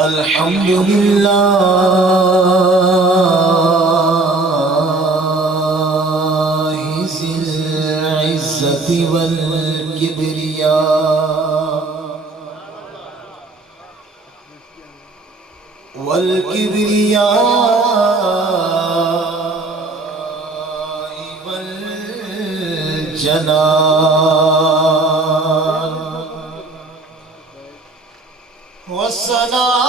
الحمد لله ذي العزة والكبرياء والجلال والثناء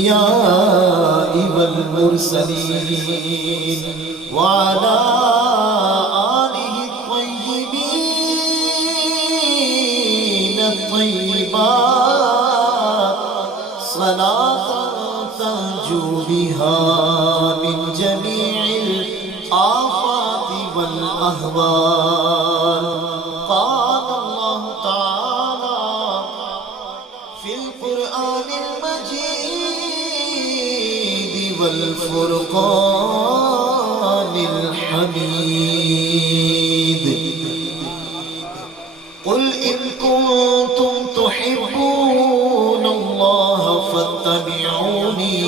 الأنبياء والمرسلين وعلى آله الطيبين الطيبات صلاة تنجو بها من جميع الآفات والأهوال. قال الله تعالى في القرآن المجيد والفرقان الحميد: قل إن كنتم تحبون الله فاتبعوني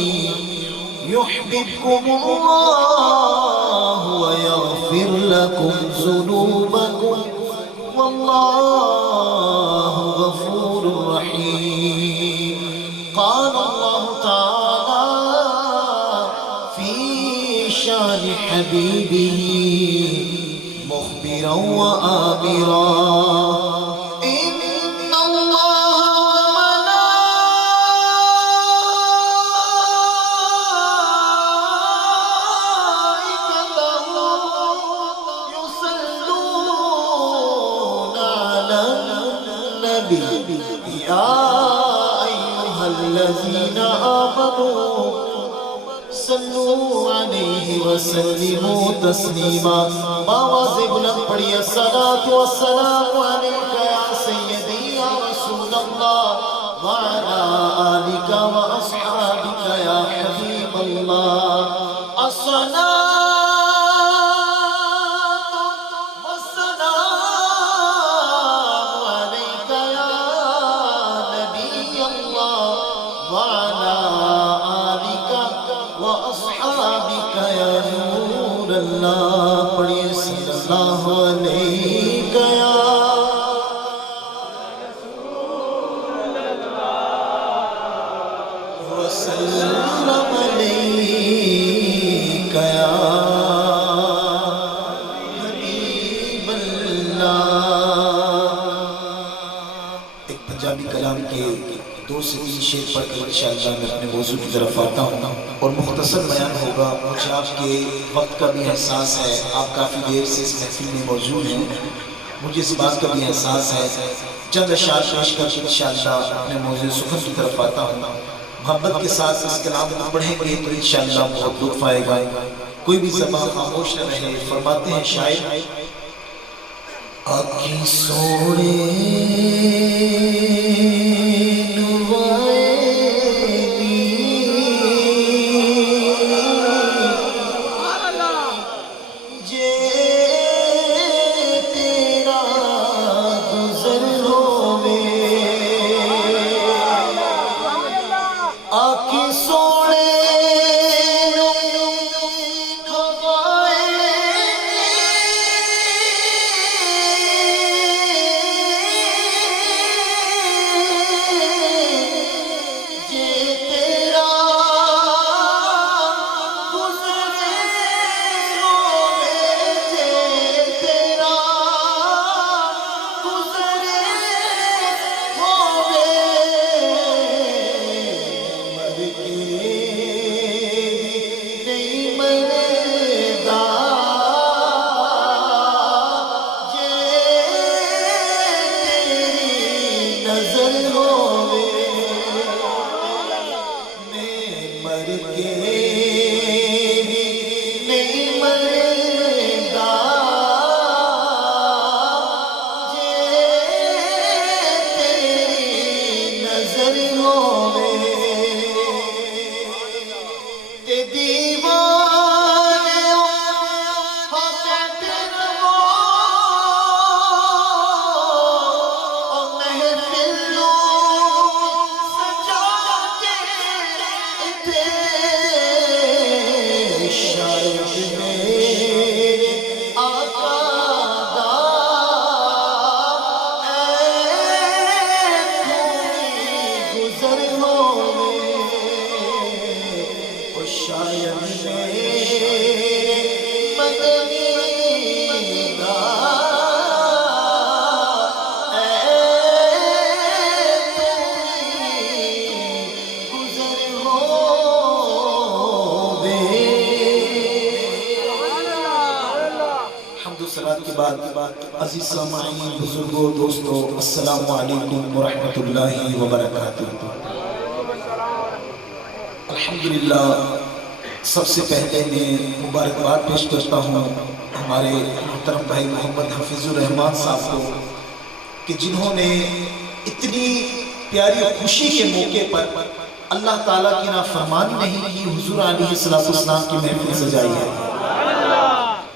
يحببكم الله ويغفر لكم ذنوبكم والله غفور رحيم. قال الله تعالى في شان حبيبه مخبرا وآمرا: إن الله وملائكته يصلون على النبي يا أيها الذين آمنوا صلوا عليه وسلموا تسليما. باواز بلند پڑھیے: الصلاة والسلام عليك يا سيدي يا رسول الله وعلى آلك وأصحابك يا حبيب الله. الصلاة والسلام عليك يا نبي الله وعلى آلك وأصحابك يا نور الله. پڑھیے: صلی اللہ علیہ یا وسلم علیک یا حبیب اللہ. ایک پنجابی کلام کے 2 سے 3 شعر پڑھ کر انشاءاللہ میں اپنے موضوع کی طرف آتا ہوں اور مختصر بیان ہوگا. مجھے آپ کے وقت کا بھی احساس ہے، آپ کافی دیر سے اس محفل میں موجود ہیں، مجھے اس بات کا بھی احساس ہے. چند اشعار پیش کر کے انشاءاللہ اپنے موضوع سخن کی طرف آتا ہوں. محبت کے ساتھ اس کلام کو پڑھیں گے تو انشاءاللہ بہت لطف آئے گا. کوئی بھی زبان خاموش نہ رہے. فرماتے ہیں شاعر: آنکھی سوڑے تھے شاید میرے آقا دا اے کوئی گزر ہوئے اور شاید میرے مدنی دا کے بعد عزیز سامعین بزرگوں دوستوں السلام علیکم ورحمۃ اللہ وبرکاتہ۔ الحمدللہ سب سے پہلے میں مبارکباد پیش کرتا ہوں ہمارے محترم بھائی محمد حفیظ الرحمان صاحب کو کہ جنہوں نے اتنی پیاری خوشی کے موقع پر اللہ تعالیٰ کی نافرمانی نہیں کی، حضور علیہ السلام کی محفل سجائی ہے،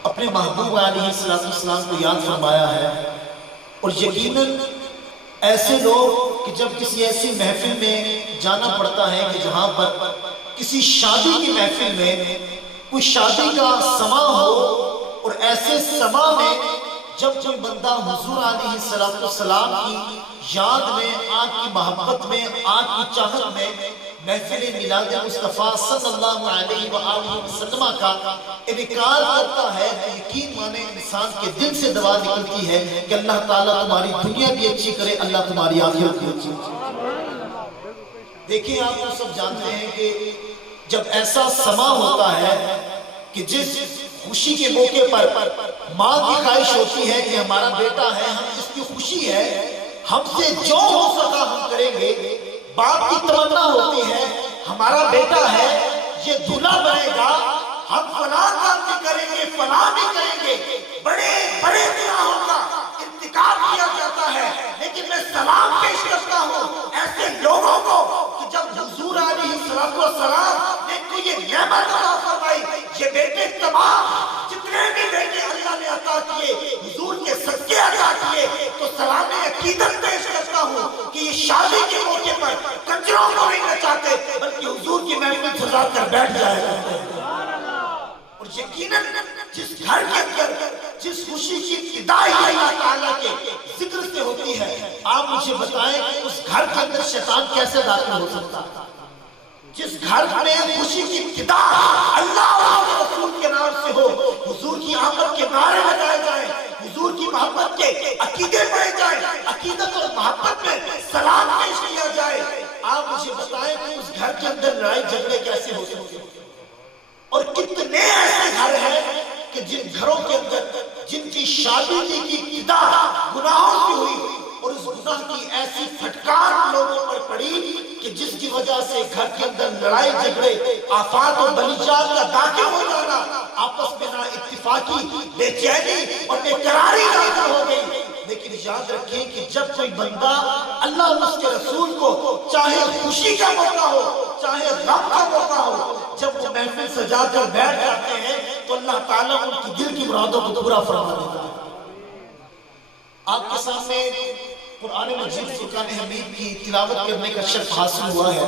اپنے محبوب علیہ السلام کو یاد فرمایا ہے۔ اور یقیناً ایسے لوگ کہ جب کسی ایسی محفل میں جانا پڑتا ہے کہ جہاں پر کسی شادی کی محفل میں کوئی شادی کا سما ہو، اور ایسے سما میں جب کوئی بندہ حضور علیہ السلام کی یاد میں، آپ کی محبت میں، آپ کی چاہت میں محفل میلاد مصطفیٰ صلی اللہ علیہ وآلہ وسلم کا انعقاد کرتا ہے، یقین مانے انسان کے دل سے دعا نکلتی ہے کہ اللہ تعالیٰ تمہاری دنیا بھی اچھی کرے، اللہ تمہاری آخرت بھی اچھی کرے۔ دیکھیں آپ تو سب جانتے ہیں کہ جب ایسا سما ہوتا ہے کہ جس خوشی کے موقع پر ماں کی خواہش ہوتی ہے کہ ہمارا بیٹا ہے، ہم اس کی خوشی ہے، ہم سے جو ہو سکا ہم کریں گے، باپ کی تمنا ہوتی ہے ہمارا بیٹا ہے یہ دلہا بنے گا، ہم فلاں کام بھی کریں گے، فلاں بھی کریں گے، بڑے بڑے گناہوں کا ارتکاب کیا جاتا ہے۔ لیکن میں سلام پیش کرتا ہوں ایسے لوگوں کو کہ جب حضور علیہ السلام نے کو یہ نعمت عطا فرمائی، یہ بیٹے تمام جتنے بھی بیٹے اللہ نے عطا کیے حضور کے صدقے عطا کیے، تو سلام عقیدت پیش کرتا ہوں کہ یہ شادی کے موقع پر کنجروں کو نہیں نچاتے بلکہ حضور کی محفل سجا کر بیٹھ جائے گا۔ اور یقیناً جس گھر کے اندر جس خوشی کی ابتدائی اللہ تعالیٰ کے ذکر سے ہوتی ہے، آپ مجھے بتائیں کہ اس گھر کے اندر شیطان کیسے داخل ہو سکتا ہے؟ جس گھر میں خوشی کی ابتدا اللہ اور رسول کے نام سے ہو، حضور کی آمد کے نعرے لگائے جائیں، حضور کی محبت کے عقیدے پڑھے جائیں، عقیدت اور محبت میں سلام پیش کیا جائے، آپ مجھے بتائیں کہ اس گھر کے اندر لڑائی جھگڑے کیسے ہو سکتے ہیں؟ اور کتنے ایسے گھر ہیں کہ جن گھروں کے اندر جن کی شادی کی ابتدا گناہوں سے ہوئی، اور اس گناہ کی ایسی پھٹکار لوگوں پر پڑی کہ جس کی وجہ سے گھر کے اندر لڑائی جھگڑے، آفات اور بلیجات کا داخل ہو جانا، آپس میں نا اتفاقی، بے چینی اور بے قراری داخل ہو گئی۔ لیکن یاد رکھیں کہ جب کوئی بندہ اللہ اور اس کے رسول کو چاہے خوشی کا موقع ہو چاہے غم کا موقع ہو، جب وہ محفل سجا کر بیٹھ جاتے ہیں تو اللہ تعالیٰ ان کی دل کی مرادوں کو پورا فرما دیتا ہے۔ آپ کے سامنے قرآن مجید فرقان حمید کی تلاوت کرنے کا شرف حاصل ہوا ہے،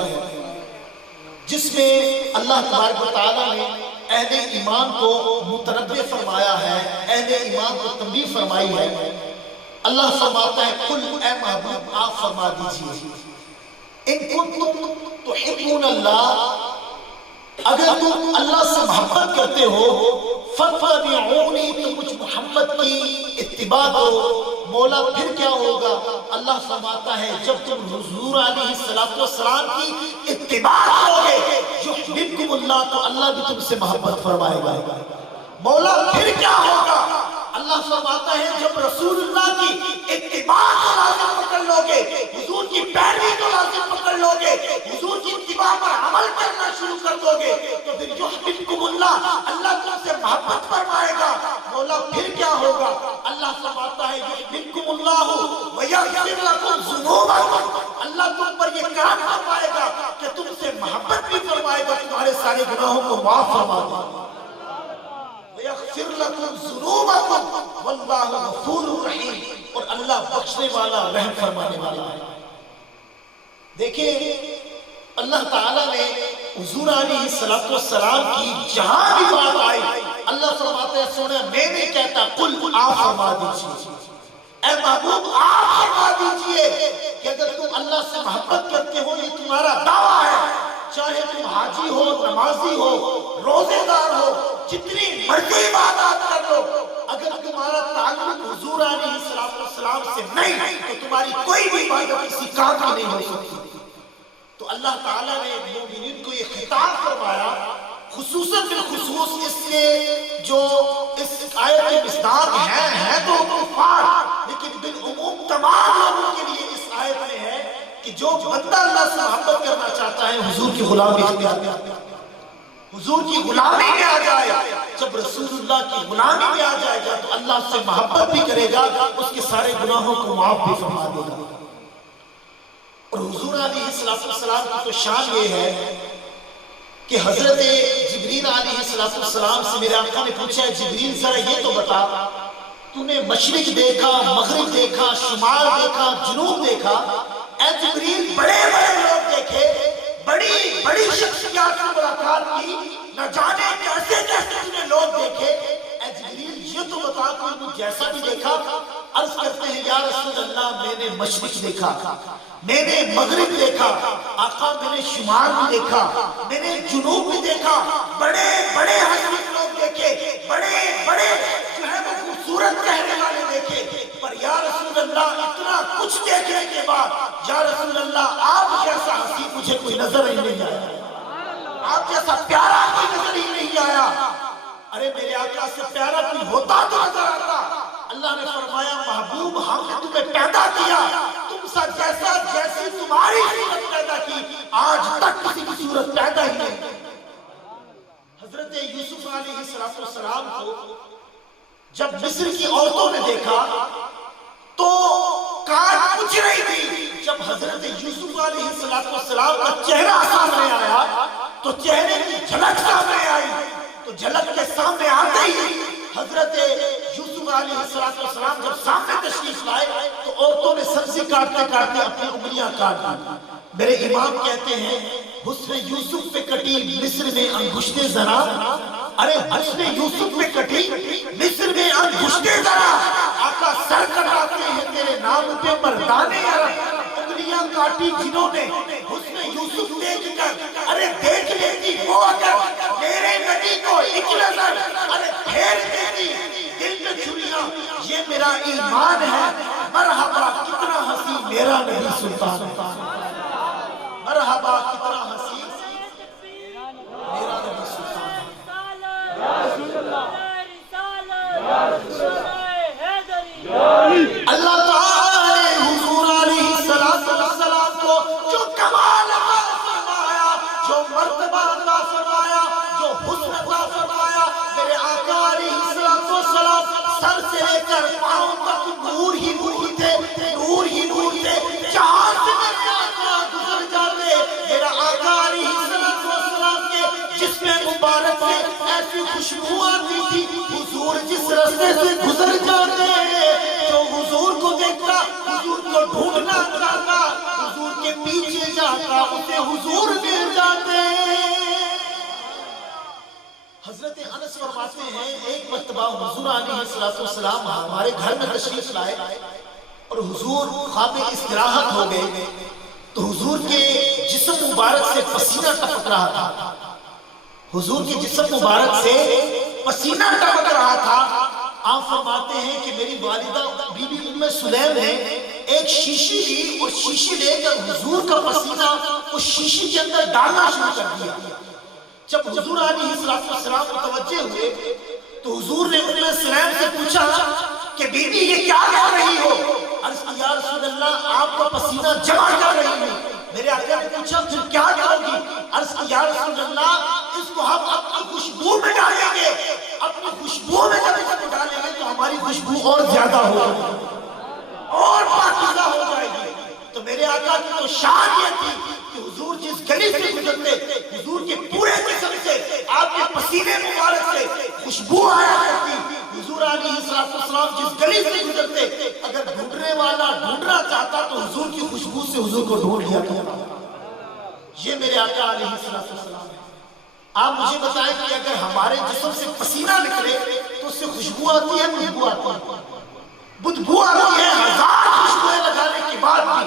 جس میں اللہ تبارک و تعالیٰ نے اہل ایمان کو متنبہ فرمایا ہے، اہل ایمان کو تنبیہ فرمائی ہے۔ اللہ فرماتا ہے قل اے محبوب آپ فرما دیجئے ان کنتم تحبون اللہ، اگر تم اللہ سے محبت کرتے ہو فاتبعونی، تو مجھ محمد کی اتباع کرو۔ مولا پھر کیا ہوگا؟ اللہ فرماتا ہے جب تم حضور علیہ السلام کی اتباع کرو گے یحببکم اللہ، تو اللہ بھی تم سے محبت فرمائے گا۔ مولا پھر کیا ہوگا؟ اللہ فرماتا ہے جب رسول اللہ کی اتباع کو لازم پکڑ لو گے، حضور کی پیروی کو لازم پکڑ لو گے، حضور کی اتباع پر عمل کرنا شروع کر دو گے، تو پھر یحببکم اللہ، اللہ تم سے محبت فرمائے گا۔ مولا پھر کیا ہوگا؟ اللہ فرماتا ہے یحببکم اللہ ویغفر لکم ذنوبکم، اللہ تم پر یہ کرم فرمائے گا کہ تم سے محبت بھی فرمائے گا، تمہارے سارے گناہوں کو معاف فرما دے گا۔ وَيَغْفِرْ لَكُمْ ذُنُوبَكُمْ وَاللَّهُ غَفُورٌ رَحِيمٌ، اور اللہ بخشنے والا رحم فرمانے والا ہے۔ دیکھیں اللہ تعالیٰ نے حضور علیہ السلام کی جہاں بھی بات آئی اللہ فرماتے ہیں سونے میں نہیں کہتا قل آپ فرما دیجئے، اے محبوب آپ فرما دیجئے کہ اگر تم اللہ سے محبت کرتے ہو یہ تمہارا دعویٰ ہے، چاہے تم حاجی ہو، نمازی ہو، روزے دار ہو، جتنی مرضی عبادات کر لو، اگر تمہارا تعلق حضور علیہ السلام سے نہیں تو تمہاری کوئی بھی عبادت کسی کام کی نہیں ہو سکتی۔ تو اللہ تعالیٰ نے مومنین کو یہ خطاب فرمایا، خصوصاً بالخصوص اس سے جو اس آیت کے مصداق ہیں تو کفار، لیکن بالعموم تمام لوگوں کے لیے اس آیت میں ہے کہ جو بندہ اللہ سے محبت کرنا چاہتا ہے حضور کی غلامی اختیار کرے، حضور کی غلامی میں آ جائے، جب رسول اللہ کی غلامی میں آ جائے گا تو اللہ سے محبت بھی کرے گا، اس کے سارے گناہوں کو معاف بھی فرما دے گا۔ اور حضور علیہ السلام کی تو شان یہ ہے کہ حضرت جبریل علیہ السلام سے میرے آقا نے پوچھا ہے جبریل ذرا یہ تو بتا تو نے مشرق دیکھا، مغرب دیکھا، شمال دیکھا، جنوب دیکھا، اے جبریل بڑے بڑے لوگ دیکھے، بڑی بڑی شخصیات سے ملاقات کی، نہ جانے کیسے کیسے تم نے لوگ دیکھے، اے جبریل یہ تو بتا تو جیسا بھی دیکھا۔ عرض کرتے ہیں یا رسول اللہ میں نے مشرق دیکھا، میں نے مغرب دیکھا، آقا میں نے شمال بھی دیکھا، میں نے جنوب بھی دیکھا، بڑے بڑے حضرت لوگ دیکھے، بڑے بڑے جو ہے وہ خوبصورت کہنے والے دیکھے، پر یا رسول اللہ اتنا کچھ دیکھنے کے بعد یا رسول اللہ آپ جیسا حسین مجھے کوئی نظر ہی نہیں آیا، آپ جیسا پیارا کوئی نظر ہی نہیں آیا۔ ارے میرے آقا سے پیارا کوئی ہوتا تو نظر آتا۔ اللہ نے فرمایا محبوب ہم نے تمہیں پیدا کیا، تم سا جیسا جیسی تمہاری صورت پیدا کی، آج تک کسی کی صورت پیدا ہی نہیں۔ حضرت یوسف علیہ السلام کو جب مصر کی عورتوں نے دیکھا تو کان پوچھ رہی تھی، جب حضرت یوسف علیہ السلام کا چہرہ سامنے آیا تو چہرے کی جھلک سامنے آئی، تو جھلک کے سامنے آتے ہی حضرت یوسف علیہ السلام جب سامنے تشریف لائے تو عورتوں نے سبزی کاٹتے کاٹتے اپنی انگلیاں کاٹ دی۔ میرے امام کہتے ہیں حسن یوسف پہ کٹی مصر میں انگشت ذرا، ارے حسن یوسف پہ کٹی مصر میں انگشت ذرا، آقا سر کٹاتے ہیں تیرے نام پہ مردانے عرب، انگلیاں کاٹی جنہوں نے حسن یوسف دیکھ کر، ارے دیکھ لیتی وہ اگر میرے نبی کو ایک نظر، ارے پھیر دیتی دل میں چھریاں، یہ میرا ایمان ہے، مرحبا کتنا حسین میرا نبی سلطان، مرحبا کتنا حسین میرا نبی سلطان۔ اللہ تعالیٰ نے حضور علیہ السلام کو جو کمال عطا فرمایا، جو مرتبہ عطا فرمایا، جو حسن عطا فرمایا، میرے آقا علیہ السلام سر سے لے کر پاؤں تک نور ہی نور تھے، نور ہی نور تھے، جہاں سے میرے آقا گزر جاتے میرا آقا علیہ السلام کے جسم مبارک سے ایسی خوشبو آتی تھی، حضور جس رستے سے گزر جاتے جو حضور کو دیکھتا حضور کو ڈھونڈنا چاہتا، حضور کے پیچھے جاتا اسے حضور مل جاتے۔ حضرت انس فرماتے ہیں ایک مرتبہ حضور علیہ السلام ہمارے گھر میں تشریف لائے اور حضور خواب استراحت ہو گئے تو حضور کے جسم مبارک سے پسینہ ٹپک رہا تھا، حضور کے جسم مبارک سے پسینہ ٹپک رہا تھا۔ آپ فرماتے ہیں کہ میری والدہ بی بی ام سلیم نے ایک شیشی لی اور شیشی لے کر حضور کا پسینہ اس شیشی کے اندر ڈالنا شروع کر دیا۔ جب حضور علیہ السلام متوجہ ہوئے تو حضور نے ام سلیم سے پوچھا کہ بی بی یہ کیا کر رہی ہو؟ عرض کی یا رسول اللہ آپ کا پسینہ جمع کر رہی ہوں۔ میرے آقا نے پوچھا پھر کیا کرو گی؟ عرض کی یا رسول اللہ اس کو ہم اپنی خوشبو میں ڈالیں گے، اپنی خوشبو میں جب اس کو ڈالیں گے تو ہماری خوشبو اور زیادہ ہو جائے گی اور پاکیزہ ہو جائے گی۔ تو میرے آقا کی تو شان یہ تھی کہ حضور جس گلی سے گزرتے حضور کے پورے جسم سے آپ کے پسینے مبارک سے خوشبو آیا کرتی۔ حضور علیہ السلام جس گلی سے گزرتے اگر ڈھونڈنے والا ڈھونڈنا چاہتا تو حضور کی خوشبو سے حضور کو ڈھونڈ لیا کرتا۔ یہ میرے آقا علیہ السلام ہے۔ آپ مجھے بتائیں کہ اگر ہمارے جسم سے پسینہ نکلے تو اس سے خوشبو آتی ہے، بدبو آتی ہے؟ بدبو آتی ہے، ہزار خوشبوئیں لگانے کے بعد بھی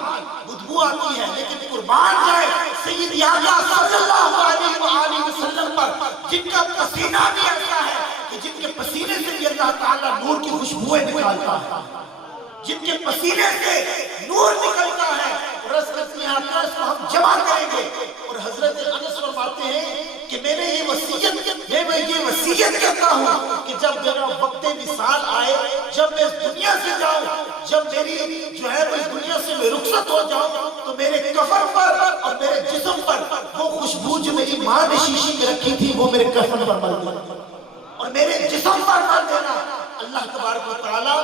بدبو آتی ہے، لیکن قربان جائے سید آقا صلی اللہ علیہ وآلہ وسلم پر جن کا پسینہ بھی ایسا ہے کہ جن کے پسینے سے بھی اللہ تعالیٰ نور کی خوشبوئیں نکالتا ہے، جن کے پسینے سے نور نکلتا ہے۔ رس کرتی ہیں آقا، اس کو ہم جمع کریں گے۔ اور حضرت انس فرماتے ہیں کہ میں یہ وصیت کرتا ہوں کہ جب میرا وقت وصال آئے، جب میں اس دنیا سے جاؤں، جب میری جو ہے وہ اس دنیا سے میں رخصت ہو جاؤں، تو میرے کفن پر اور میرے جسم پر وہ خوشبو جو میری ماں نے شیشی میں رکھی تھی وہ میرے کفن پر مل دینا اور میرے جسم پر مل دینا۔ اللہ تبارک و تعالیٰ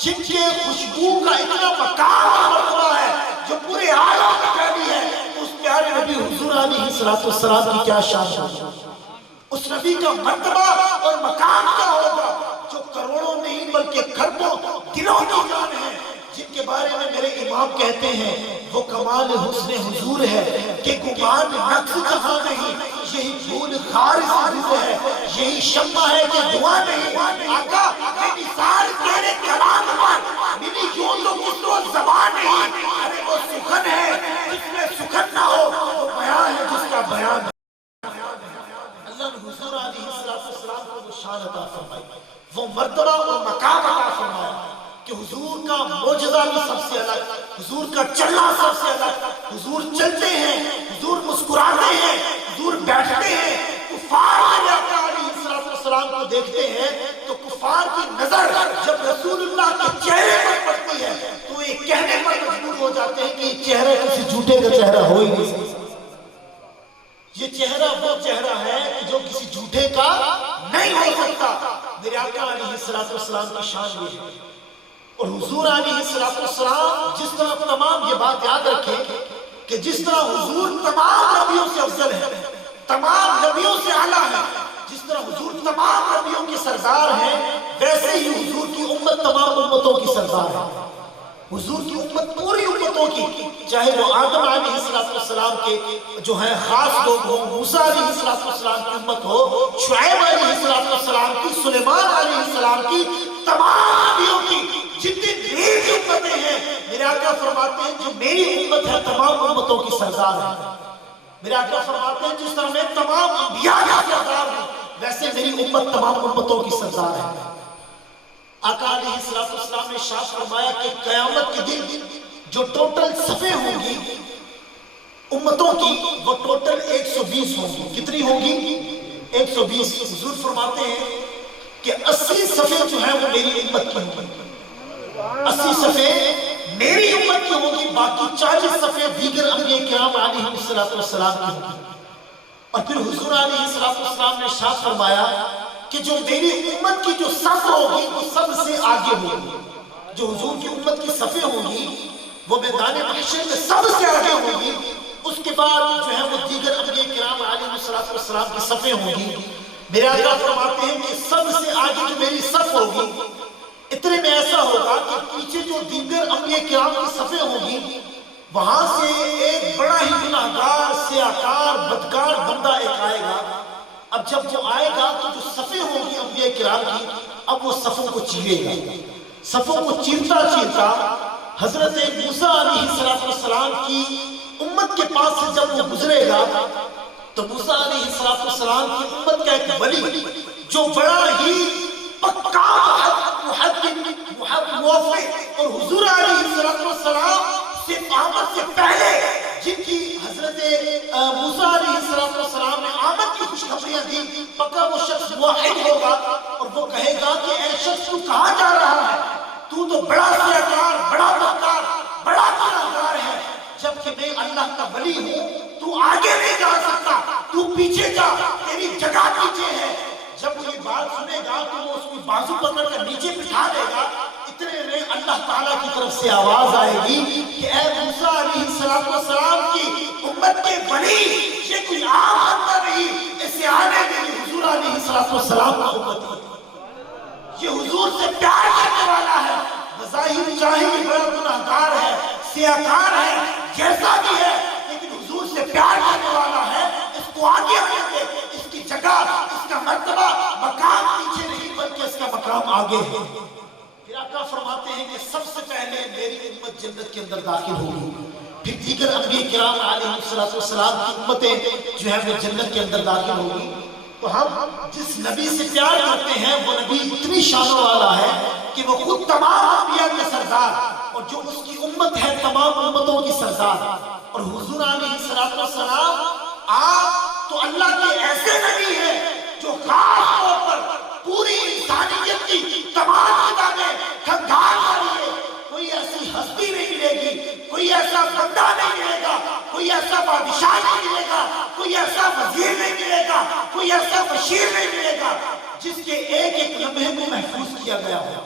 جن کے خوشبو کا اتنا مقام اور مرتبہ ہے جو پورے عالم میں پھیلی ہے، اس پیارے نبی حضور علیہ السلام کی کیا شان ہے، اس نبی کا مرتبہ اور مقام کیا ہوگا جو کروڑوں نہیں بلکہ کھربوں دلوں کی جان ہے، جن کے بارے میں میرے امام کہتے ہیں وہ کمال حسن حضور ہے کہ گمان نقص جہاں نہیں، یہی پھول خارس حضور ہے، یہی شمع ہے کہ دعا نہیں۔ آقا یہ نثار تیرے کلام پر میری یوں تو کس کو زبان نہیں، ارے وہ سخن ہے جس میں سخن نہ ہو، وہ بیان ہے جس کا بیان ہے۔ اللہ نے حضور علیہ السلام کو وہ شان عطا فرمائی، وہ مرتبہ اور مقام عطا فرمایا کہ حضور کا معجزہ بھی سب سے الگ، حضور کا چلنا سب سے الگ۔ حضور چلتے ہیں، حضور مسکراتے ہیں، حضور بیٹھتے ہیں۔ کفار علیہ السلام کو دیکھتے ہیں تو کفار کی نظر جب رسول اللہ کے چہرے پر پڑتی ہے تو یہ کہنے پر مجبور ہو جاتے ہیں کہ یہ چہرہ کسی جھوٹے کا چہرہ ہو ہی نہیں سکتا، یہ چہرہ وہ چہرہ ہے جو کسی جھوٹے کا نہیں ہو سکتا۔ میرے آقا علیہ السلام کی شان یہ ہے۔ اور حضور علیہ السلام جس طرح تمام یہ بات یاد رکھیں کہ جس طرح حضور تمام نبیوں سے افضل ہے، تمام نبیوں سے اعلیٰ ہے، جس طرح حضور تمام نبیوں کے سردار ہیں، ویسے ہی حضور کی امت تمام امتوں کی سردار ہے۔ حضور کی امت پوری امتوں کی، چاہے وہ آدم علیہ السلام کے جو ہے خاص لوگ ہوں، موسیٰ علیہ السلام کی امت ہو، شعیب علیہ السلام کی، سلیمان علیہ السلام کی، تمام نبیوں کی جتنی میری امتیں ہیں، میرے آقا فرماتے ہیں جو میری امت ہے تمام امتوں کی سردار ہے۔ میرے آقا فرماتے ہیں جس طرح میں تمام انبیاء کا سردار ہوں، ویسے میری امت تمام امتوں کی سردار ہے۔ آقا علیہ السلام نے ارشاد فرمایا کہ قیامت کے دن جو ٹوٹل صفیں ہوں گی امتوں کی وہ ٹوٹل 120 ہوں گی۔ کتنی ہوں گی؟ 120۔ حضور فرماتے ہیں کہ 80 صفیں جو ہیں وہ میری امت کی ہوں گی، 80 صفیں میری امت کی ہوں گی، باقی 40 صفیں دیگر انبیاء کرام علیہ السلام کی ہوں گی۔ اور پھر حضور علیہ السلام نے ارشاد فرمایا کہ جو میری امت کی جو صف ہوگی وہ سب سے آگے ہوگی، جو حضور کی امت کی صفیں ہوں گی وہ میدان محشر میں سب سے آگے ہوگی، اس کے بعد جو ہے وہ دیگر انبیاء کرام علیہ السلام کی صفیں ہوں گی۔ میرے آقا فرماتے ہیں کہ سب سے آگے جو میری صف ہوگی اتنے میں ایسا ہوگا کہ پیچھے جو دیگر انبیاء کرام کی صفیں ہوں گی وہاں سے ایک بڑا ہی گناہگار، سیاہکار، بدکار بندہ ایک آئے گا۔ اب جب وہ آئے گا تو جو صفیں ہوں گی انبیاء کرام کی، اب وہ صفوں کو چیرے گا، صفوں کو چیرتا چیرتا حضرت موسیٰ علیہ السلام کی امت کے پاس سے جب وہ گزرے گا تو موسیٰ علیہ السلام کی امت کا ایک ولی جو بڑا ہی پکا موافق اور حضور علیہ السلام سے آمد سے پہلے جن کی حضرت موسیٰ علیہ السلام نے آمد کی خوشخبریاں دی، پکا وہ شخص موحد ہوگا اور وہ کہے گا کہ اے شخص تو کہاں جا رہا ہے، تو تو بڑا سیاہکار، بڑا بدکار، بڑا گناہگار ہے، جبکہ میں اللہ کا ولی ہوں، تو آگے نہیں جا سکتا، تو پیچھے جا، تیری جگہ پیچھے ہے۔ جب وہ یہ بات سنے گا تو وہ اس کی بازو پکڑ کر نیچے بٹھا دے گا۔ اتنے میں اللہ تعالیٰ کی طرف سے آواز آئے گی کہ اے موسیٰ علیہ السلام کی امت کے ولی، یہ کوئی عام بندہ نہیں، اسے آنے دے، یہ حضور علیہ السلام کا امت ہے، یہ حضور سے پیار کرنے والا ہے، بظاہر چاہے کہ بڑا گناہگار ہے، سیاہکار ہے، جیسا بھی ہے، لیکن حضور سے پیار کرنے والا آگے ہے۔ پھر آقا فرماتے ہیں کہ سب سے پہلے میری امت جنت کے اندر داخل ہوگی، پھر دیگر انبیاء کرام علیہ السلام کی امتیں جو ہے وہ جنت کے اندر داخل ہوگی۔ تو ہم جس نبی سے پیار کرتے ہیں وہ نبی اتنی شانوں والا ہے کہ وہ خود تمام انبیاء کے سردار، اور جو اس کی امت ہے تمام امتوں کی سردار۔ اور حضور علیہ السلام آپ تو اللہ کے ایسے نبی ہیں جو خاص طور پر پوری انسانیت کی تمام کتابیں کھنگال والی ہے۔ کوئی ایسی ہستی نہیں ملے گی، کوئی ایسا بندہ نہیں ملے گا، کوئی ایسا بادشاہ نہیں ملے گا، کوئی ایسا وزیر نہیں ملے گا، کوئی ایسا بشیر نہیں ملے گا جس کے ایک ایک لمحے کو محفوظ کیا گیا ہو۔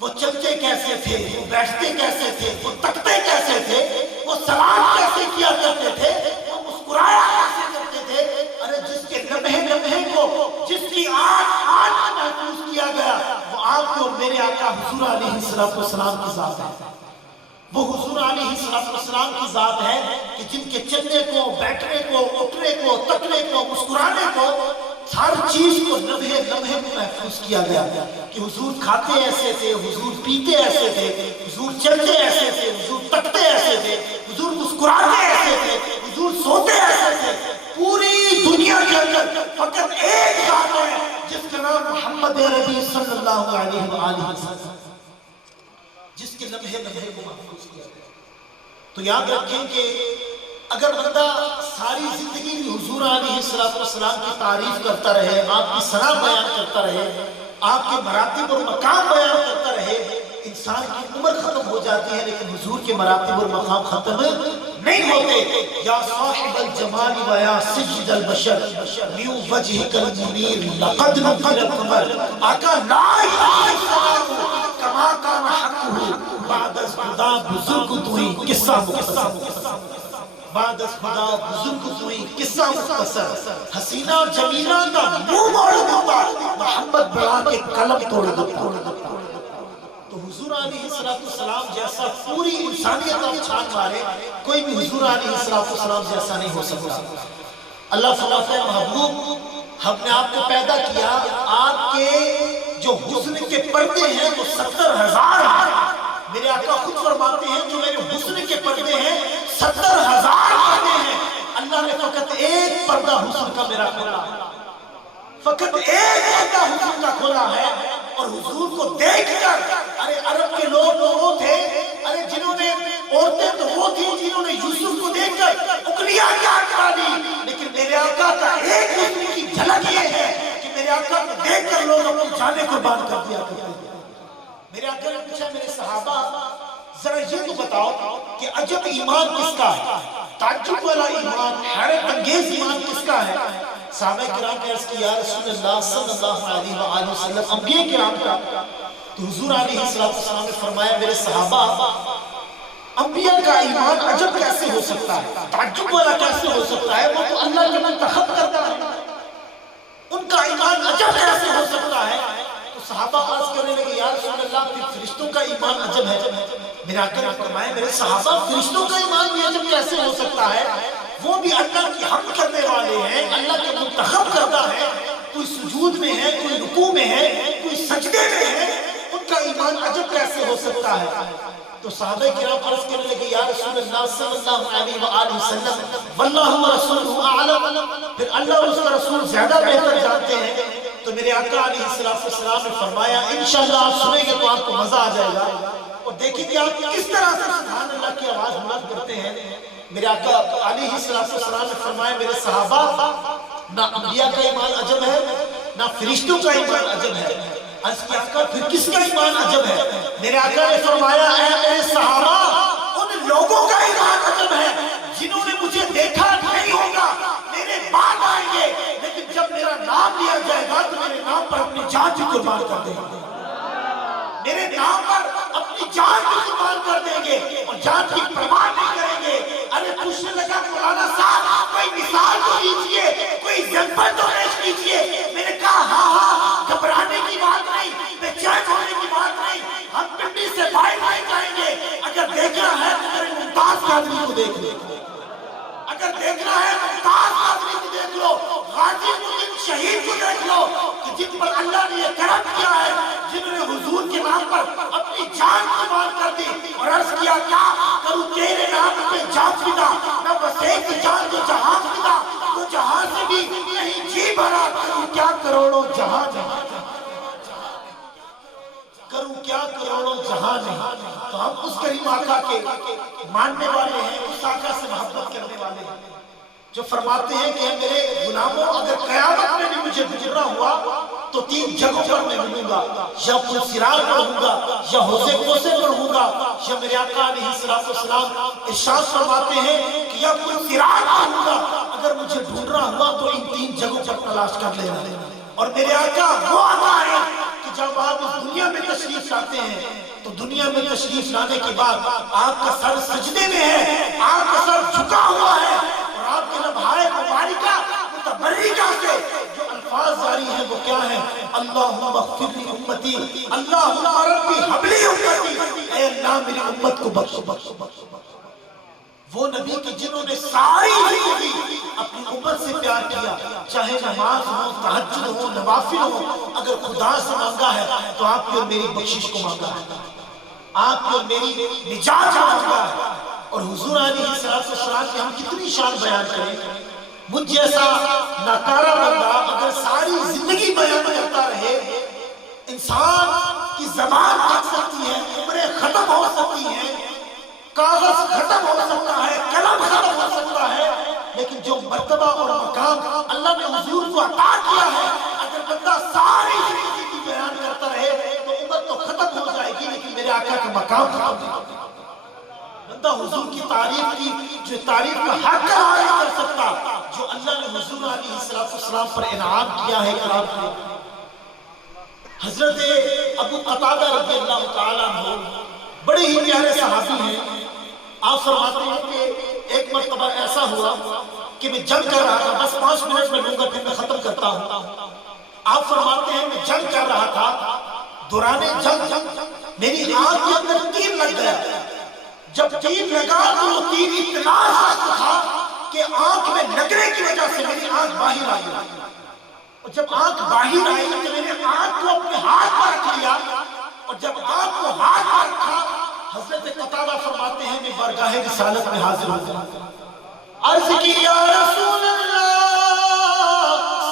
وہ چلتے کیسے تھے، وہ بیٹھتے کیسے تھے، وہ تکتے کیسے تھے، وہ سلام کیسے کیا کرتے تھے، وہ مسکرایا کیسے کرتے تھے، ارے جس کے لمحے لمحے کو، جس کی آنکھ کو محفوظ کیا گیا، وہ آپ کے اور میرے آقا حضور علیہ السلام کی ذات ہے۔ وہ حضور علیہ السلام کی ذات ہے کہ جن کے چلنے کو، بیٹھنے کو، اٹھنے کو، تکنے کو، مسکرانے کو، ہر چیز کو لمحے لمحے کو محفوظ کیا گیا کہ حضور کھاتے ایسے تھے، حضور پیتے ایسے تھے، حضور چلتے ایسے تھے، حضور تکتے ایسے تھے، حضور مسکراتے ایسے تھے، حضور سوتے ایسے تھے۔ پوری دنیا کے اندر فقط ایک ذات ہے جس کا نام محمد عربی صلی اللہ علیہ وآلہ وسلم، جس کے لمحے لمحے کو محفوظ کیا گیا۔ تو یاد رکھیں کہ اگر بندہ ساری زندگی حضور علیہ السلام کی تعریف کرتا رہے، آپ کی ثنا بیان کرتا رہے، آپ کے مراتب اور مقام بیان کرتا رہے، انسان کی عمر ختم ہو جاتی ہے لیکن حضور کے مراتب اور مقام ختم نہیں ہوتے۔ یا صاحب الجمال و یا سید البشر من وجهک المنیر لقد نقل القمر، آقا لا الہ الا اللہ کما کان حقہ، بعد از خدا بزرگ توئی قصہ مختصر، بعد از خدا بزرگ توئی قصہ مختصر، حسینہ جمیلہ کا منہ موڑ دیتا، محمد بڑا کے قلم توڑ دیتا۔ تو حضور علیہ السلام جیسا پوری انسانیت آپ چھان مارے، کوئی بھی حضور علیہ السلام جیسا نہیں ہو سکتا۔ اللہ فرماتا ہے محبوب ہم نے آپ کو پیدا کیا، آپ کے جو حسن کے پردے ہیں وہ 70,000 ہیں۔ میرے آقا خود فرماتے ہیں جو میرے حسن کے پردے ہیں 70,000 پردے ہیں، اللہ نے فقط ایک پردہ حسن کا میرا کھولا ہے، فقط ایک پردہ حسن کا کھولا ہے۔ اور حضور کو دیکھ کر، ارے عرب کے لوگ وہ تھے، ارے جنہوں نے، عورتیں تو وہ تھی جنہوں نے یوسف کو دیکھ کر انگلیاں کاٹ کرا دی، لیکن میرے آقا کا ایک حسن کی جھلک یہ ہے کہ میرے آقا کو دیکھ کر لوگ اپنی جانیں قربان کر دیا کرتے ہیں۔ میرے آقا نے پوچھا میرے صحابہ ذرا یہ تو بتاؤ کہ عجب ایمان کس کا ہے، تعجب والا ایمان، حیرت انگیز ایمان کس کا ہے؟ صحابہ کرام نے عرض کی یا رسول اللہ صلی اللہ علیہ وآلہ وسلم انبیاء کرام کا۔ تو حضور علیہ السلام نے فرمایا میرے صحابہ انبیاء کا ایمان عجب کیسے ہو سکتا ہے، تعجب والا کیسے ہو سکتا ہے، وہ تو اللہ کے منتخب کرتا ہے، ان کا ایمان عجب کیسے ہو سکتا ہے؟ تو صحابہ عرض کرنے لگے یا رسول اللہ پھر فرشتوں کا ایمان عجب ہے۔ میرے آقا نے فرمایا میرے صحابہ فرشتوں کا ایمان بھی عجب کیسے ہو سکتا ہے، وہ بھی اللہ کی حمد کرنے والے ہیں، اللہ کے منتخب کرتا ہے، کوئی سجود میں ہے، کوئی رکوع میں ہے، کوئی سجدے میں ہے، ان کا ایمان عجب کیسے ہو سکتا ہے؟ تو صحابہ کرام عرض کرنے لگے یا رسول اللہ صلی اللہ علیہ وآلہ وسلم واللہ ورسولہ اعلم، پھر اللہ اور اس کا رسول زیادہ بہتر جانتے ہیں۔ تو میرے آقا علیہ السلام نے فرمایا انشاءاللہ آپ سنیں گے تو آپ کو مزہ آ جائے گا، اور دیکھیں کہ آپ کس طرح سے سبحان اللہ کی آواز بلند کرتے ہیں۔ میرے آقا علیہ السلام نے فرمایا میرے صحابہ نہ انبیاء کا ایمان عجب ہے نہ فرشتوں کا ایمان عجب ہے۔ عرض کیا آقا پھر کس کا ایمان عجب ہے؟ میرے آقا نے فرمایا اے میرے صحابہ ان لوگوں کا ایمان عجب ہے جنہوں نے مجھے دیکھا نہیں ہوگا، میرے بعد آئیں گے، لیکن جب میرا نام لیا جائے گا تو میرے نام پر اپنی جان بھی قربان کر دیں گے، میرے نام پر اپنی جان بھی قربان کر دیں گے اور جان کی پرواہ نہیں کریں گے۔ ارے پوچھنے لگا مولانا صاحب کوئی مثال تو دیجئے، کوئی ایگزامپل تو پیش کیجئے۔ میں نے کہا ہاں گھبرانے کی بات نہیں، بے چین ہونے کی بات نہیں، ہم پنڈی سے باہر نہیں جائیں گے۔ اگر دیکھنا ہے تو میرے ممتاز آدمی کو دیکھ لو، اگر دیکھنا ہے ممتاز آدمی کو دیکھ لو، غازی مجد شہید کو دیکھ لو کہ جن پر اللہ نے یہ کرم کیا ہے، جنہوں نے حضور کے نام پر اپنی جان قربان کر دی اور عرض کیا کیا کروں تیرے نام پہ جان فدا، نہ بس ایک جان تو جہان فدا، تو جہاں سے بھی نہیں جی بھرا، کروں کیا کروڑوں جہاں نہیں، کروں کیا کروڑوں جہاں نہیں۔ تو ہم اس کریم آقا کے ماننے والے ہیں، اس آقا سے محبت کرنے والے ہیں جو فرماتے ہیں کہ میرے غلاموں اگر قیامت میں بھی مجھے گزرنا ہوا تو 3 جگہوں پر میں ملوں گا، یا پل صراط پر ہوں گا، یا حوض کوثر پر ہوں گا، یا میرے آقا علیہ السلام ارشاد فرماتے ہیں کہ یا پل صراط پر ہوں گا، اگر مجھے ڈھونڈنا ہوا تو ان 3 جگہوں پر تلاش کر لینا۔ اور میرے آقا وہ آقا ہے کہ جب آپ اس دنیا میں تشریف لاتے ہیں تو دنیا میں تشریف لانے کے بعد آپ کا سر سجدے میں ہے، آپ کا سر جھکا ہوا ہے، آپ کے لبھائے مبارکہ متبرکہ سے جو الفاظ جاری ہیں وہ کیا ہیں؟ اللہم اغفر لی امتی، اللہم ربی حب لی امتی، اے اللہ میری امت کو بخش۔ وہ نبی کے جنہوں نے ساری زندگی اپنی امت سے پیار کیا، چاہے نماز ہو، تہجد ہو، نوافل ہو، اگر خدا سے مانگا ہے تو آپ کی اور میری بخشش کو مانگا ہے، آپ کی اور میری نجات مانگا ہے۔ اور حضور علیہ السلام کی ہم کتنی شان بیان کریں، مجھ جیسا ناکارہ بندہ اگر ساری زندگی بیان کرتا رہے، انسان کی زبان تھک سکتی ہے، عمریں ختم ہو سکتی ہیں، کاغذ ختم ہو سکتا ہے، قلم ختم ہو سکتا ہے، لیکن جو مرتبہ اور مقام اللہ نے حضور کو عطا کیا ہے، اگر بندہ ساری زندگی بیان کرتا رہے تو عمر تو ختم ہو جائے گی، لیکن میرے آقا کا مقام ختم نہیں ہوگا۔ بندہ حضور کی تعریف کی جو تعریف کا حق نہیں کر سکتا، جو اللہ نے حضور علیہ السلام پر انعام کیا ہے کرام نے۔ حضرت ابو قتادہ رضی اللہ تعالیٰ عنہ بڑے ہی پیارے صحابی ہیں، آپ فرماتے ہیں کہ ایک مرتبہ ایسا ہوا کہ میں جنگ کر رہا تھا، بس 5 منٹ میں لوں گا پھر میں ختم کرتا ہوں۔ آپ فرماتے ہیں میں جنگ کر رہا تھا، دوران جنگ میری آنکھ کے اندر تیر لگ گیا، جب تیر لگا تو وہ تیر اتنا سخت تھا کہ آنکھ میں لگنے کی وجہ سے میری آنکھ باہر آئی، اور جب آنکھ باہر آئی تو میں نے آنکھ کو اپنے ہاتھ پر رکھ لیا، اور جب آنکھ کو ہاتھ پر رکھا حضرت قتادہ فرماتے ہیں میں بارگاہ رسالت میں حاضر ہوں، عرض کی یا رسول اللہ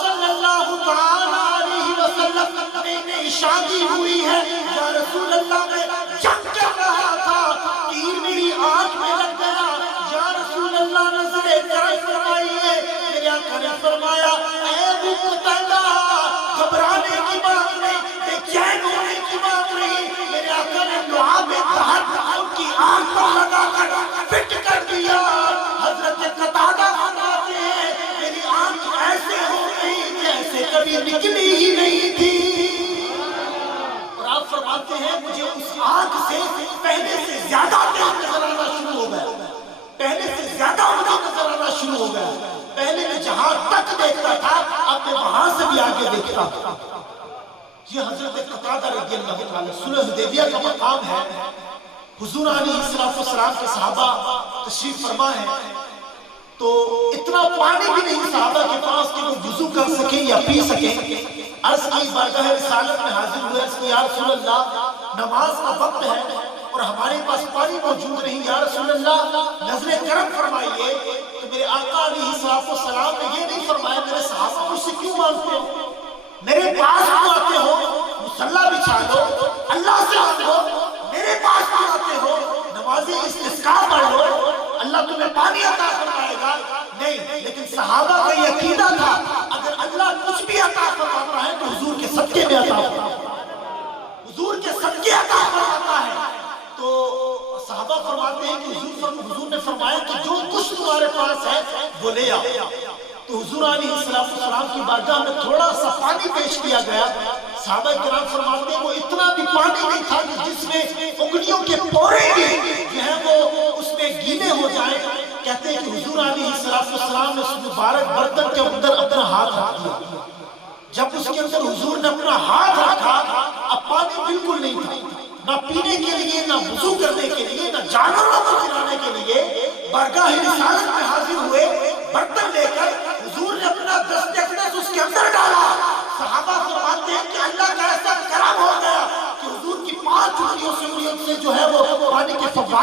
صلی اللہ علیہ وسلم میں شادی ہوئی ہے، یا رسول اللہ میں جنگ کر رہا تھا، تیر میری آنکھ میں لگ گیا، یا رسول اللہ نظر کرم فرمائیے۔ میرے آقا نے فرمایا اے ابو قتادہ گھبرانے کی بات نہیں، بے چین ہونے کی بات نہیں، میرے آقا نے لعاب تحت ان کی آنکھ پر لگا کر فٹ کر دیا۔ حضرت قتادہ فرماتے ہیں میری آنکھ ایسے ہو گئی جیسے کبھی نکلی ہی نہیں تھی، اور آپ فرماتے ہیں مجھے اس آنکھ سے پہلے سے زیادہ تیز نظر آنا شروع ہو گیا، پہلے سے زیادہ مجھے نظر آنا شروع ہو گیا، پہلے میں جہاں تک دیکھتا تھا اب میں وہاں سے بھی آگے دیکھتا تھا۔ یہ حضرت قتادہ رضی اللہ تعالیٰ صلح حدیبیہ کا مقام ہے، حضور علیہ السلام کے صحابہ تشریف فرما ہے، تو اتنا پانی بھی نہیں صحابہ کے پاس کہ وہ وضو کر سکیں یا پی سکیں۔ عرض کی بارگاہ رسالت میں حاضر ہوئے، عرض کی یا رسول اللہ نماز کا وقت ہے اور ہمارے پاس پانی موجود نہیں، یا رسول اللہ نظر کرم فرمائیے۔ تو میرے آقا علیہ السلام نے یہ نہیں فرمایا میرے صحابہ مجھ سے کیوں مانگتے ہو، میرے پاس کیوں آتے ہو، مصلی بچھا لو، اللہ سے مانگو، میرے پاس کیوں آتے ہو، نماز استسقاء پڑھ لو، اللہ تمہیں پانی عطا فرمائے گا۔ نہیں، لیکن صحابہ کا یہ عقیدہ تھا اگر اللہ کچھ بھی عطا فرماتا ہے تو حضور کے صدقے میں عطا فرماتا ہے، حضور کے صدقے عطا فرماتا ہے۔ تو صحابہ فرماتے ہیں کہ حضور نے فرمایا کہ جو کچھ تمہارے پاس ہے وہ لے آؤ۔ تو حضور علیہ السلام کی بارگاہ میں تھوڑا سا پانی پیش کیا گیا، صحابہ کرام فرماتے ہیں وہ اتنا بھی پانی نہیں تھا کہ جس میں انگلیوں کے پورے بھی جو ہیں وہ اس میں گیلے ہو جائیں۔ کہتے ہیں کہ حضور علیہ السلام نے اس مبارک برتن کے اندر اپنا ہاتھ رکھ دیا، جب اس کے اندر حضور نے اپنا ہاتھ رکھا اب پانی بالکل نہیں تھا، نہ پینے کے لیے، نہ وضو کرنے کے لیے، نہ جانوروں کو پلانے کے لیے۔ بارگاہ رسالت میں حاضر ہوئے، برتن لے کر حضور نے اپنا دست اقدس اس کے اندر ڈالا۔ صحابہ فرماتے ہیں کہ اللہ کا ایسا کرم ہو گیا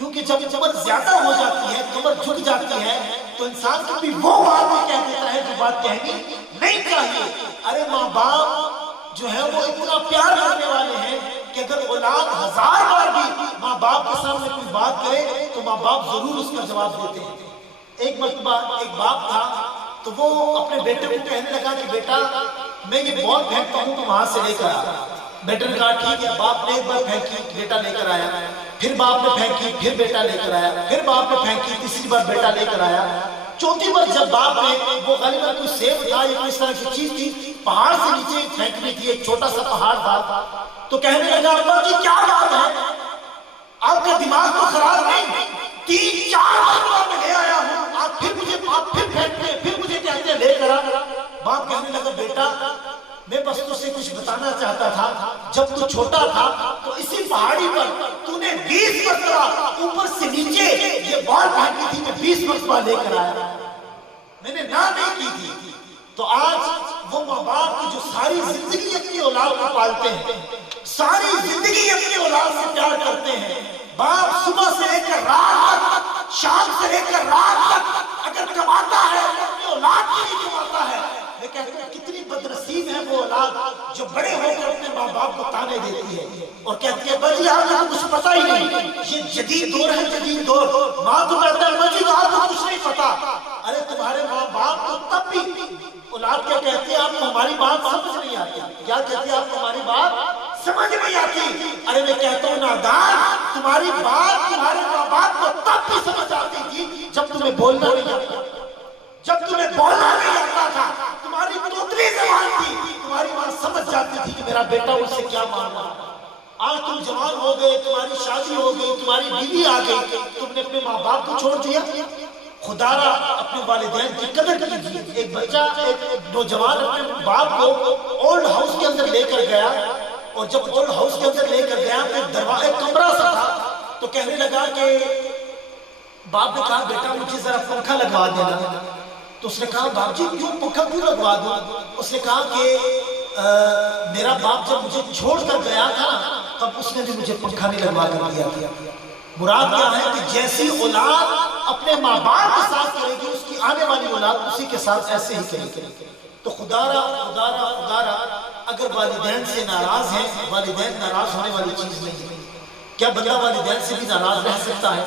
کیونکہ جب عمر زیادہ ہو جاتی ہے، کمر جھک جاتی ہے، تو انسان کبھی وہ بات بھی کہہ دیتا ہے جو بات کہنی نہیں چاہیے۔ ارے ماں باپ جو ہے وہ اتنا پیار کرنے والے ہیں کہ اگر اولاد 1000 بار بھی ماں باپ کے سامنے کوئی بات کرے تو ماں باپ ضرور اس کا جواب دیتے ہیں۔ ایک مرتبہ ایک باپ تھا تو وہ اپنے بیٹے کو کہنے لگا کہ بیٹا میں یہ بال پھینکتا ہوں تو وہاں سے لے کر آ۔ بیٹے نے کہا ٹھیک ہے۔ باپ نے ایک بار پھینکی، بیٹا لے کر آیا، پھر باپ نے پھینکی، پھر بیٹا لے کر آیا، پھر باپ نے پھینکی، تیسری بار بیٹا لے کر آیا، چوتھی بار جب باپ نے وہ غالباً کوئی سیب تھا یا اس طرح کی چیز تھی پہاڑ سے نیچے پھینکنی تھی، ایک چھوٹا سا پہاڑ تھا، تو کہنے لگا ابا جی کیا بات ہے، آپ کا دماغ تو خراب نہیں، 3-4 مرتبہ میں لے آیا ہوں، آپ پھر پھینکتے ہیں، پھر مجھے کہتے ہیں لے کر آ۔ باپ کہنے لگا بیٹا میں بس تجھ سے کچھ بتانا چاہتا تھا، جب تو چھوٹا تھا تو اسی پہاڑی پر تو نے 20 مرتبہ اوپر سے نیچے یہ بال پھینکی تھی، میں 20 مرتبہ لے کر آیا، میں نے نہ نہیں کی تھی۔ تو آج وہ ماں باپ کی جو ساری زندگی اپنی اولاد کو پالتے ہیں، ساری زندگی اپنی اولاد سے پیار کرتے ہیں، باپ صبح سے لے کر رات تک، شام سے لے کر رات تک اگر کماتا ہے تو اپنی اولاد کے لیے کماتا ہے۔ میں کہتا ہوں کتنی بدنصیب ہے وہ اولاد جو بڑے ہو کر اپنے ماں باپ کو تانے دیتی ہے اور کہتی ہے بجی آپ کو کچھ پتہ ہی نہیں، یہ جدید دور ہے، جدید دور۔ ماں تو کہتا ہے بجی آپ کو کچھ نہیں پتہ۔ ارے تمہارے ماں باپ تو تب بھی اولاد کیا کہتی ہے آپ کو ہماری بات سمجھ نہیں آتی، کیا کہتی ہے آپ کو ہماری بات سمجھ نہیں آتی۔ ارے میں کہتا ہوں نادان، تمہاری بات تمہارے ماں باپ کو تب بھی سمجھ آتی تھی جب تمہیں بولنا نہیں آتا، جب تمہیں بولنا نہیں آتا تھا، تمہاری توتلی زبان تھی، تمہاری ماں سمجھ جاتی تھی کہ میرا بیٹا اس سے کیا مانگا۔ آج تم جوان ہو گئے، تمہاری شادی ہو گئی، تمہاری بیوی آ گئی، تم نے اپنے ماں باپ کو چھوڑ دیا۔ خدا را اپنے والدین کی قدر کیجیے۔ ایک بچہ، ایک نوجوان اپنے باپ کو اولڈ ہاؤس کے اندر لے کر گیا، اور جب اولڈ ہاؤس کے اندر لے کر گیا تو دروازے کمرہ سا تھا، تو کہنے لگا کہ باپ نے کہا بیٹا مجھے ذرا پنکھا لگوا دینا۔ تو اس نے کہا باپ جی کیوں پنکھا کیوں لگوا دوں؟ اس نے کہا کہ میرا باپ جب مجھے چھوڑ کر گیا تھا تب اس نے بھی مجھے پنکھا نہیں لگوا کر دیا تھا۔ مراد کیا ہے کہ جیسی اولاد اپنے ماں باپ کے ساتھ کرے گی اس کی آنے والی اولاد اسی کے ساتھ ایسے ہی کرے گی۔ تو خدا را اگر والدین سے ناراض ہیں، والدین ناراض ہونے والی چیز نہیں ہے۔ کیا بندہ والدین سے بھی ناراض رہ سکتا ہے؟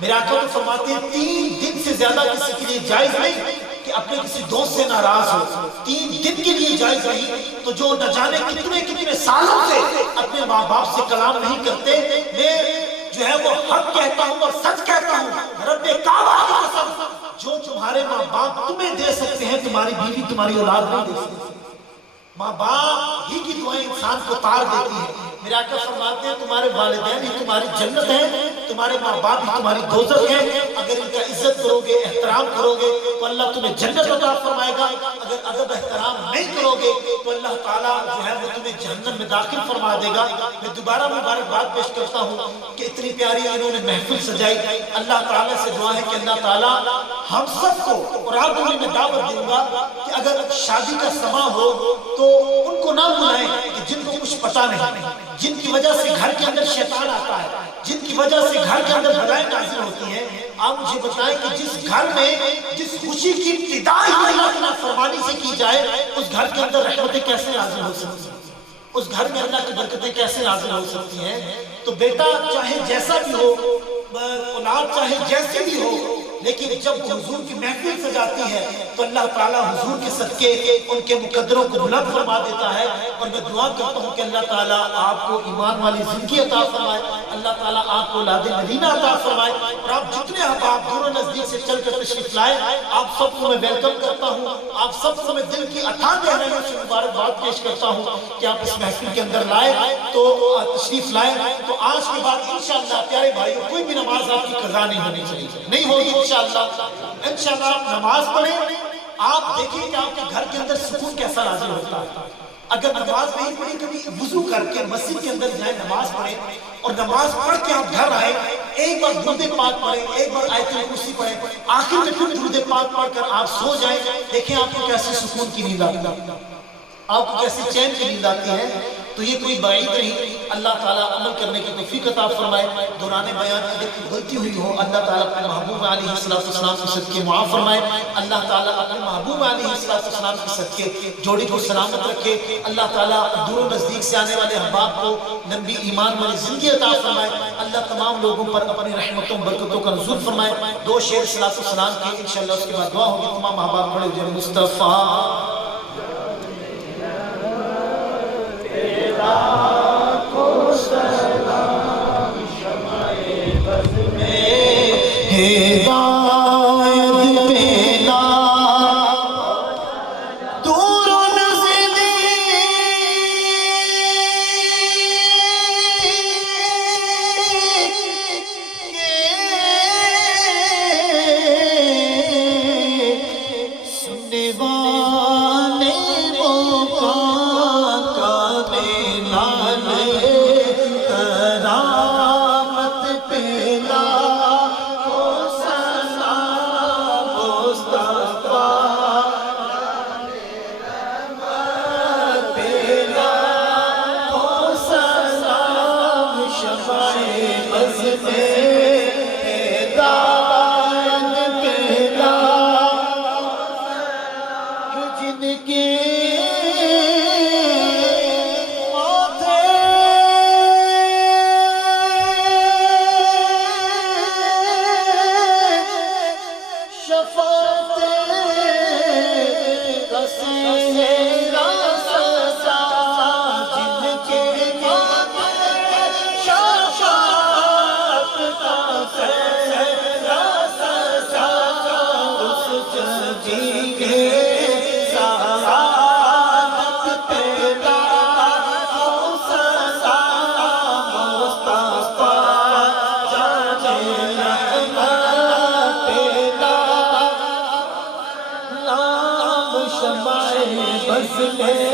میرے آقا تو فرماتے ہیں 3 دن سے زیادہ کسی کے لیے جائز نہیں کہ اپنے کسی دوست سے ناراض ہو، 3 دن کے لیے جائز نہیں۔ تو جو نہ جانے کتنے سالوں سے اپنے ماں باپ سے کلام نہیں کرتے، میں جو ہے وہ حق کہتا ہوں اور سچ کہتا ہوں، رب کعبہ کی قسم، جو تمہارے ماں باپ تمہیں دے سکتے ہیں تمہاری بیوی تمہاری اولاد نہیں دے سکتی۔ ماں باپ ہی کی دعائیں انسان کو تار دیتی ہیں۔ میرے آقا فرماتے ہیں تمہارے والدین ہی تمہاری جنت ہیں، تمہارے ماں باپ ہی تمہاری دوزخ ہیں۔ اگر ان کا عزت کرو گے، احترام کرو گے تو اللہ تمہیں جنت عطا فرمائے گا، اگر ادب احترام نہیں کرو گے تو اللہ تعالیٰ جو ہے وہ تمہیں جہنم میں داخل فرما دے گا۔ میں دوبارہ مبارکباد پیش کرتا ہوں کہ اتنی پیاری انہوں نے محفل سجائی۔ اللہ تعالیٰ سے دعا ہے کہ اللہ تعالیٰ ہم سب کو، اور آپ انہیں میں دعوت دوں گا کہ اگر شادی کا سما ہو تو ان کو نہ بلائیں کہ جن کو کچھ پتا نہیں، جن کی وجہ سے گھر کے اندر شیطان آتا ہے، جن کی وجہ سے گھر کے اندر بلائیں نازل ہوتی ہیں۔ آپ مجھے بتائیں کہ جس گھر میں جس خوشی کی ابتدا ہی اللہ کی نافرمانی سے کی جائے اس گھر کے اندر رحمتیں کیسے نازل ہو سکتی ہیں، اس گھر میں اللہ کی برکتیں کیسے نازل ہو سکتی ہیں؟ تو بیٹا چاہے جیسا بھی ہو، اولاد چاہے جیسی بھی ہو، لیکن جب حضور کی محفل سجاتی ہے تو اللہ تعالیٰ حضور کے صدقے ان کے مقدروں کو بلند فرما دیتا ہے۔ اور میں دعا کرتا ہوں کہ اللہ تعالیٰ آپ کو ایمان والی زندگی عطا فرمائے، اللہ تعالیٰ آپ کو اولاد مدینہ عطا فرمائے، اور آپ جتنے احباب دور و نزدیک سے چل کر تشریف لائے آپ سب کو میں ویلکم کرتا ہوں، آپ سب کو میں دل کی اتھاہ گہرائیوں سے مبارکباد پیش کرتا ہوں کہ آپ اس محفل کے اندر لائے تو تشریف لائے۔ تو آج کے بعد انشاءاللہ پیارے بھائیوں کوئی بھی نماز آپ کی قضا نہیں ہونی چاہیے، نہیں ہوگی انشاءاللہ آپ نماز پڑھیں۔ آپ دیکھیں کہ آپ کے گھر کے اندر سکون کیسا نازل ہوتا ہے۔ اگر نماز نہیں پڑھی کبھی وضو کر کے مسجد کے اندر جائیں نماز پڑھیں، اور نماز پڑھ کے آپ گھر آئیں، ایک بار درود پاک پڑھیں، ایک بار آیت الکرسی پڑھیں، آخر میں پھر درود پاک پڑھ کر آپ سو جائیں، دیکھیں آپ کو کیسے سکون کی نیند آتی ہے، آپ کو کیسے چین کی نیند آتی ہے۔ تو یہ کوئی بعید نہیں. اللہ تعالیٰ عمل کرنے کی توفیق عطا فرمائے. دوران بیان اگر کوئی غلطی ہوئی ہو اللہ تعالیٰ اپنے محبوب علیہ السلام کے صدقے معاف فرمائے. اللہ تعالیٰ اپنے محبوب علیہ السلام کے صدقے جوڑی کو سلامت رکھے. اللہ تعالیٰ دور و نزدیک سے آنے والے احباب کو لمبی ایمان والی زندگی عطا فرمائے. اللہ تمام لوگوں پر اپنی رحمتوں برکتوں کا نزول فرمائے. دو شعر صلاۃ السلام کی انشاءاللہ اس کے بعد دعا ہوگی. تمام احباب کھڑے ہو جائیں. مصطفیٰ بس